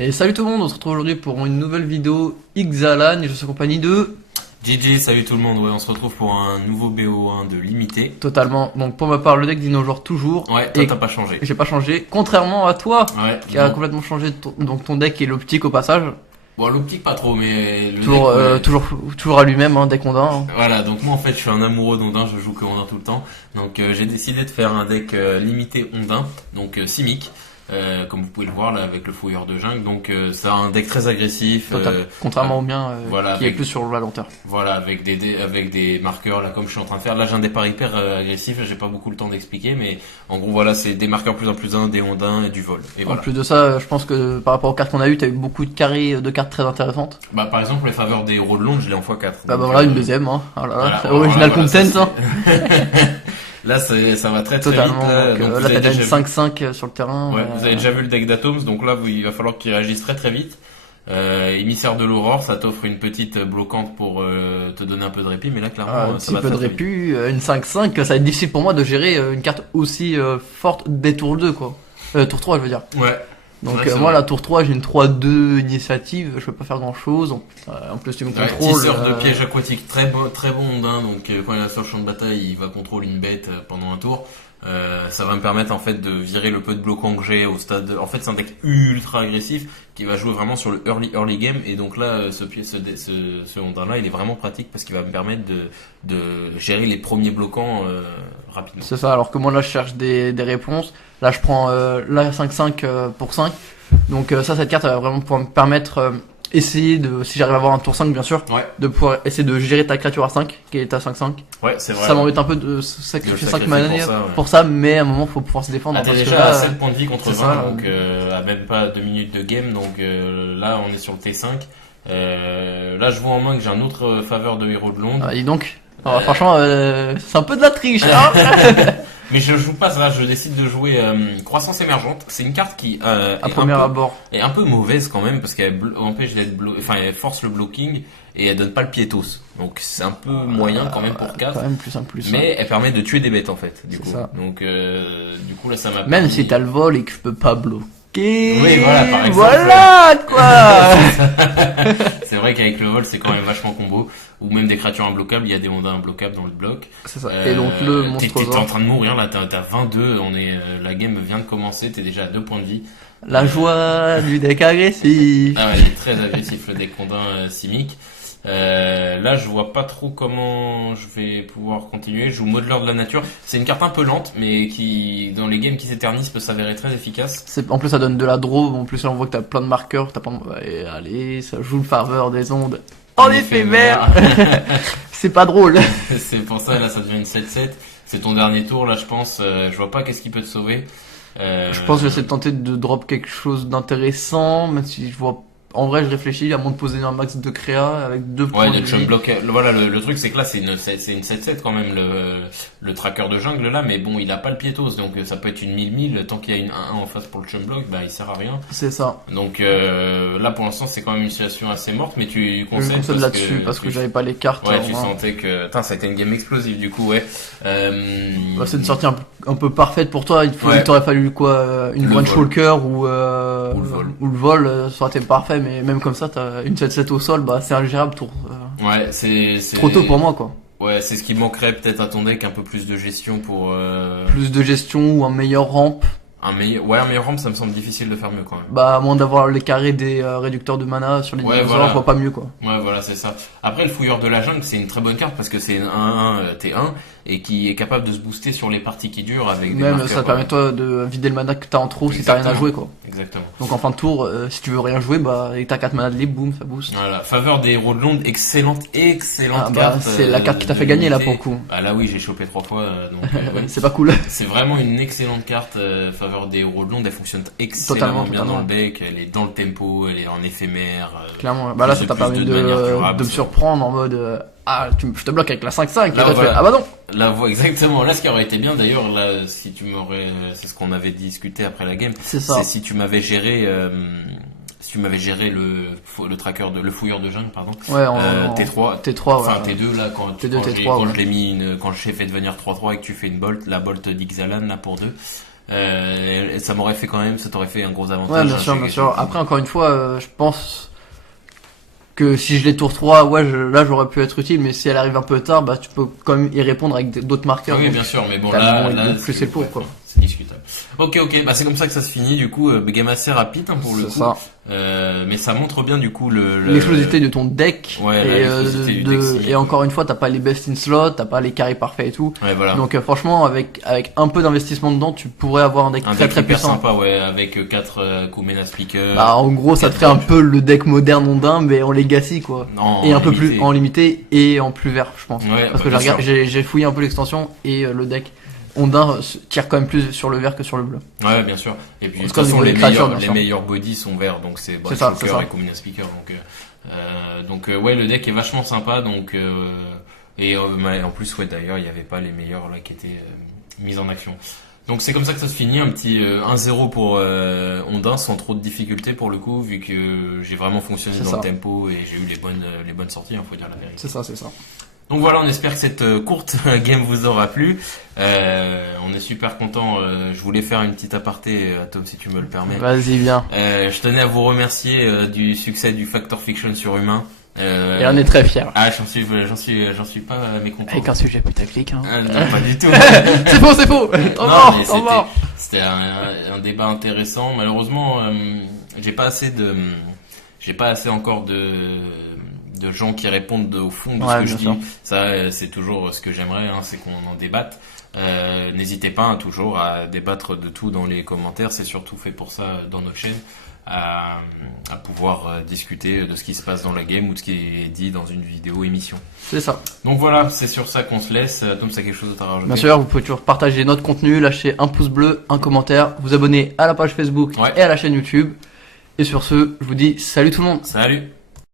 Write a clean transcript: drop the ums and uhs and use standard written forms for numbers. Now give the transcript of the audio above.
Et salut tout le monde, on se retrouve aujourd'hui pour une nouvelle vidéo Xalan et je suis en compagnie de... GG, salut tout le monde, ouais, on se retrouve pour un nouveau BO1 de limité. Totalement, donc pour ma part le deck dinosaure toujours. Ouais, toi et t'as pas changé. j'ai pas changé, contrairement à toi Ouais, qui a non. complètement changé donc ton deck et l'optique au passage. Bon, l'optique pas trop, mais le Toujours, deck, ouais. toujours à lui-même, hein, deck ondin. Hein. Voilà, donc moi en fait je suis un amoureux d'Ondin, je joue que Ondin tout le temps. Donc j'ai décidé de faire un deck limité Ondin, donc Simic. Comme vous pouvez le voir là avec le fouilleur de jungle, donc c'est un deck très agressif. Contrairement au mien voilà, qui est plus sur la lenteur. Voilà, avec des marqueurs là comme je suis en train de faire. Là j'ai un départ hyper agressif, là j'ai pas beaucoup le temps d'expliquer, mais en gros voilà, c'est des marqueurs plus un, des ondins et du vol. Et En voilà. plus de ça, je pense que par rapport aux cartes qu'on a eues, t'as eu beaucoup de carrés de cartes très intéressantes. Bah par exemple les faveurs des héros de Londres, je l'ai en x4. Bah voilà, une deuxième, hein. Voilà, Original voilà, content, ça, hein. Là ça va très Totalement, vite. Là, donc, donc, là vous avez t'as une déjà vu. 5-5 sur le terrain. Ouais, vous avez déjà vu le deck d'Atoms, donc là il va falloir qu'il réagisse très vite. Émissaire de l'aurore, ça t'offre une petite bloquante pour te donner un peu de répit, mais là clairement Un ça petit va peu de très vite. répu, une 5-5, ça va être difficile pour moi de gérer une carte aussi forte dès tour 2 quoi. Tour 3 je veux dire. Ouais. Donc Ouais, c'est moi vrai. la tour 3 j'ai une 3-2 initiative, je peux pas faire grand chose. En plus tu me Ouais, contrôles. tisseur de piège aquatique, très bon ondin, donc quand il va sur le champ de bataille, il va contrôler une bête pendant un tour. Ça va me permettre en fait de virer le peu de bloquant que j'ai au stade. En fait, c'est un deck ultra agressif qui va jouer vraiment sur le early game, et donc là, ce ondin là, il est vraiment pratique parce qu'il va me permettre de gérer les premiers bloquants rapidement. C'est ça, alors que moi là je cherche des réponses. Là je prends la 5-5 pour 5. Donc cette carte elle va vraiment pouvoir me permettre essayer de, si j'arrive à avoir un tour 5 bien sûr, Ouais, de pouvoir essayer de gérer ta créature à 5 qui est à 5-5. ouais, c'est vrai. Ça m'embête un peu de sacrifier De 5 sacrifier mana pour ça, ouais. pour ça, mais à un moment faut pouvoir se défendre. Ah, Hein, t'es parce que déjà là, à 7 points de vie contre c'est 20, ça, donc à même pas 2 minutes de game, donc là on est sur le T5. Là je vois en main que j'ai un autre faveur de héros de Londres. dis donc. Alors, franchement, c'est un peu de la triche. Hein. Mais je joue pas ça, je décide de jouer Croissance émergente. C'est une carte qui À premier abord. est un peu mauvaise quand même parce qu'elle empêche d'être enfin elle force le blocking et elle donne pas le piétos. Donc c'est un peu moyen quand même pour 4. Quand même plus un plus. Mais elle permet de tuer des bêtes en fait, du C'est coup. ça. Donc du coup là ça m'a Même permis- si t'as le vol et que je peux pas bloquer. Oui, voilà, par exemple. Voilà, quoi. C'est vrai qu'avec le vol c'est quand même vachement combo. Ou même des créatures imbloquables, il y a des ondins imbloquables dans le bloc. C'est ça. Et donc le T'es en monstre train de mourir là, t'as 22, la game vient de commencer, t'es déjà à 2 points de vie. la joie du deck agressif. Ah ouais, il est très agressif le deck Condin Simic. Là, je vois pas trop comment je vais pouvoir continuer. Je joue Modeler de la nature. C'est une carte un peu lente, mais qui, dans les games qui s'éternisent, peut s'avérer très efficace. En plus ça donne de la draw. En plus là, on voit que t'as plein de marqueurs. T'as plein de... Et allez, ça joue le faveur des ondes. En éphémère. C'est pas drôle. C'est pour ça, là, ça devient une 7-7. C'est ton dernier tour, là, je pense. Je vois pas qu'est-ce qui peut te sauver. Je pense que j'essaie de tenter de drop quelque chose d'intéressant, même si je vois. En vrai, je réfléchis à moins de poser un max de créa avec 2 points Ouais, de de chum vie. block. Voilà, le truc, c'est que là, c'est une 7-7 quand même, le tracker de jungle, là, mais bon, il a pas le piétos, donc ça peut être une 1000-1000. Tant qu'il y a une 1-1 en face pour le chum block, bah, il sert à rien. C'est ça. Donc là pour l'instant c'est quand même une situation assez morte, mais tu Je concèdes concède là-dessus parce que j'avais pas les cartes. ouais en tu main. sentais que ça a été une game explosive du coup ouais. Bah, c'est une sortie un peu parfaite pour toi. Ouais. Il t'aurait fallu quoi, une Le One vol. Shulker Ou le vol. ou le vol, ça aurait été parfait. Mais même comme ça, t'as une 7-7 au sol, bah c'est ingérable. Ouais c'est Trop tôt pour moi quoi. Ouais c'est ce qui manquerait peut-être à ton deck, un peu plus de gestion pour Plus de gestion ou un meilleur ramp. un meilleur ramp, ça me semble difficile de faire mieux quand même. Bah à moins d'avoir les carrés des réducteurs de mana sur les Ouais, dinosaures, voilà. je vois pas mieux quoi. Ouais voilà c'est ça. Après le fouilleur de la jungle c'est une très bonne carte parce que c'est un 1-1 T1 et qui est capable de se booster sur les parties qui durent avec des Même marqueurs, ça te permet toi de vider le mana que t'as en trop si t'as rien à Exactement. jouer quoi. Exactement. Donc en fin de tour, si tu veux rien jouer, bah et que t'as 4 mana de libre, boum, ça booste. Voilà, faveur des héros de Londres, excellente Ah, bah, carte. c'est la carte qui t'a fait gagner là pour le coup. Ah là oui, j'ai chopé 3 fois, donc ouais. C'est pas cool. C'est vraiment une excellente carte, faveur des héros de Londres. Elle fonctionne excellemment bien Totalement. dans le deck. Elle est dans le tempo, elle est en éphémère. Clairement. Bah là, ça t'a plus permis de manière durable, de me ça. surprendre en mode je te bloque avec la 5-5. Et Là, toi, tu fais, voilà. ah bah non. La voix exactement. Là, ce qui aurait été bien d'ailleurs, là, si tu m'aurais, c'est ce qu'on avait discuté après la game. C'est ça. C'est si tu m'avais géré. Si tu m'avais géré le tracker le fouilleur de jungle, pardon. Ouais, T3. T3, Enfin, ouais. T2, là, quand T2, quand T3, quand ouais. je l'ai mis quand je t'ai fait devenir 3-3 et que tu fais une bolt, la bolt d'Ixalan, là, pour 2. ça m'aurait fait ça t'aurait fait un gros avantage. Ouais, bien sûr, bien sûr. Après, encore une fois, je pense que si je l'ai tour 3, ouais, là j'aurais pu être utile, mais si elle arrive un peu tard, bah tu peux quand même y répondre avec d'autres marqueurs. Oui, bien sûr, mais bon, là plus c'est pour, quoi. C'est discutable. Ok, bah c'est comme ça que ça se finit, du coup, game assez rapide, hein, pour le coup. Ça. Mais ça montre bien, du coup, l'explosivité de ton deck. Ouais, et encore une fois, t'as pas les best in slot, t'as pas les carrés parfaits et tout. Ouais, voilà. Donc, franchement, avec un peu d'investissement dedans, tu pourrais avoir un deck très puissant. Sympa, ouais, avec 4 Kumena Speaker. Bah, en gros, ça te fait un peu le deck moderne ondin, mais en legacy, quoi. Non, et un peu plus en limité et en plus vert, je pense. Ouais, parce que j'ai fouillé un peu l'extension et le deck ondin tire quand même plus sur le vert que sur le bleu. Ouais, bien sûr. Et puis de toute façon, les meilleurs bodies sont verts, donc c'est Shocker et Kumena Speaker. Donc ouais, le deck est vachement sympa. Donc et en plus, ouais, d'ailleurs, il y avait pas les meilleurs là qui étaient mis en action. Donc c'est comme ça que ça se finit, un petit 1-0 pour Ondin sans trop de difficultés pour le coup, vu que j'ai vraiment fonctionné dans le tempo et j'ai eu les bonnes sorties, faut dire la vérité. C'est ça. Donc voilà, on espère que cette courte game vous aura plu. On est super content. Je voulais faire une petite aparté, Tom, si tu me le permets. Vas-y, bien. Je tenais à vous remercier du succès du Factor Fiction sur Humain. Et on est très fiers. Ah, j'en suis pas mécontent. Avec un sujet putaclic, hein. Non, pas du tout. C'est faux. C'était un débat intéressant. Malheureusement, j'ai pas assez encore de gens qui répondent au fond de ce que je dis. Ça, c'est toujours ce que j'aimerais, c'est qu'on en débatte. N'hésitez pas toujours à débattre de tout dans les commentaires. C'est surtout fait pour ça dans notre chaîne. À pouvoir discuter de ce qui se passe dans la game ou de ce qui est dit dans une vidéo émission. C'est ça. Donc voilà, c'est sur ça qu'on se laisse. Tom, ça a quelque chose d'autre à rajouter? Bien sûr, vous pouvez toujours partager notre contenu, lâcher un pouce bleu, un commentaire, vous abonner à la page Facebook et à la chaîne YouTube. Et sur ce, je vous dis salut tout le monde. Salut.